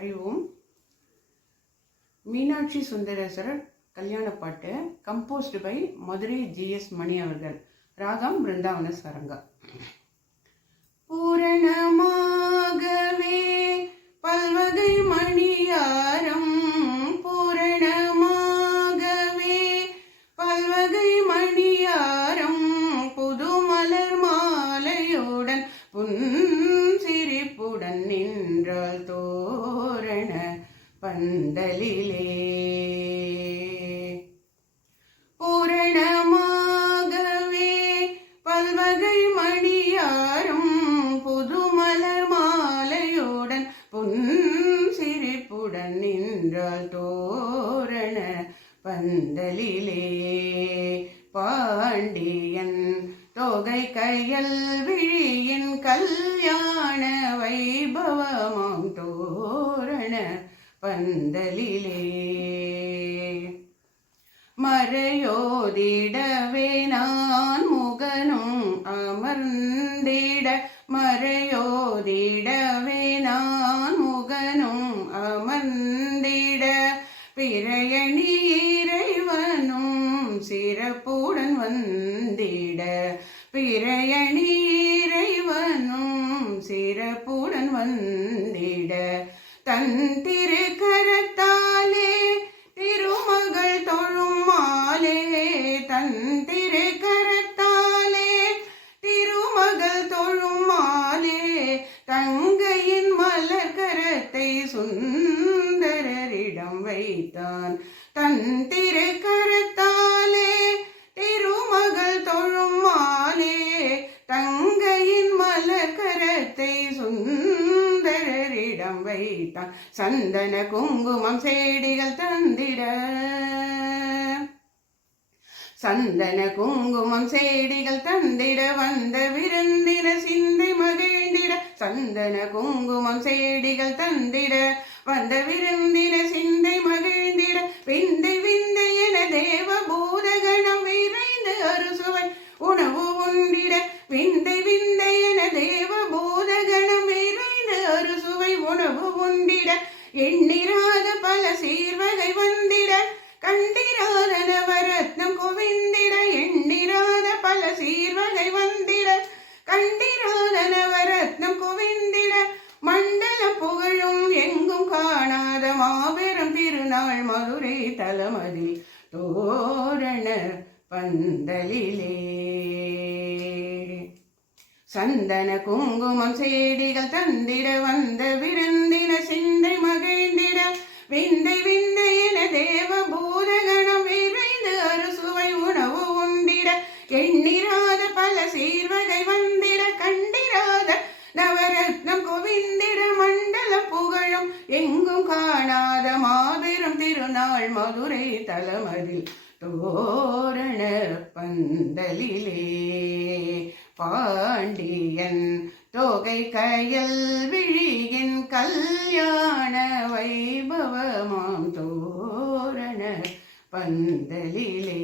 ஹரி ஓம். மீனாட்சி சுந்தரேஸ்வரர் கல்யாண பாட்டு composed by Madurai GS மணி அவர்கள். ராகம் பிருந்தாவன சரங்கா. பூரணமாகவே பல்வகை மணியாரம், பூரணமாகவே பல்வகை மணியாரம், புது மலர் மாலையுடன் புன்சிரிப்புடன் நின்றால் தோரண பந்தலிலே. பூரணமாகவே பல்வகை மணியாரம், புது மலர் மாலையுடன் புன்சிரிப்புடன் நின்றால் தோரண பந்தலிலே. பாண்டியன் தொகை கையல் விழியின் கல்யாண வைபவமாம் தோரண பந்தலிலே. மறையோதிடவே நான் முகனும் அமர்ந்திட, மறையோதிடவே நான் முகனும் அமர்ந்திட, பிறையணி இறைவனும் சிறப்புடன் வந்திட, பிறையணி இறைவனும் சிறப்புடன் வந்திட, தன் திருக்கரத்தாலே திருமகள் தொழும் மாலே, தன் திருக்கரத்தாலே திருமகள் தொழும் மாலே, தங்கையின் மலர் கரத்தை சுந்தரரிடம் வைத்தான், தன் திருக்கரத்தாலே திருமகள் தொழும் மாலே, தங்கையின் மலர் கரத்தை சுந்தரரிடம் வைத்தான். சந்தன குங்குமம் சேடிகள் தந்திட, சந்தன குங்குமம் சேடிகள் தந்திட, வந்த விருந்தின சிந்தை மகிழ்ந்திட, சந்தன குங்குமம் சேடிகள் தந்திட, வந்த விருந்தின சிந்தை மகிழ்ந்திட, விந்தை விந்தை என தேவ பூதகணம் விரைந்து அறுசுவை உணவு உண்டிட, விந்தை விந்தை என தேவ பூதகணம் விரைந்து அறுசுவை உணவு உண்டிட, எண்ணிராத பல சீர்வகை வந்திட, கண்டிராத நவரத்னம் குவிந்திட, எண்ணிராத பல சீர்வகை வந்திட, கண்டிராத நவரத்னம் குவிந்திட, மண்டலம் புகழும் எங்கும் காணாத மாபெரும் திருநாள் மதுரை தலமதில் தோரண பந்தலிலே. சந்தன குங்குமம் சேடிகள் தந்திட, வந்த விருந்தின சிந்தை மகிழ்ந்திட, விந்தை விந்தை என தேவ பூதகணம் விரைந்து அறுசுவை உணவு உண்டிட, எண்ணிராத பல சீர்வகை வந்திட, கண்டிராத நவரத்னம் குவிந்திட, மண்டலம் புகழும் எங்கும் காணாத மாபெரும் திருநாள் மதுரை தலமதில் தோரண பந்தலிலே. பாண்டியன் தொகை கையல் விழியின் கல்யாண வைபவமாம் தோரண பந்தலிலே.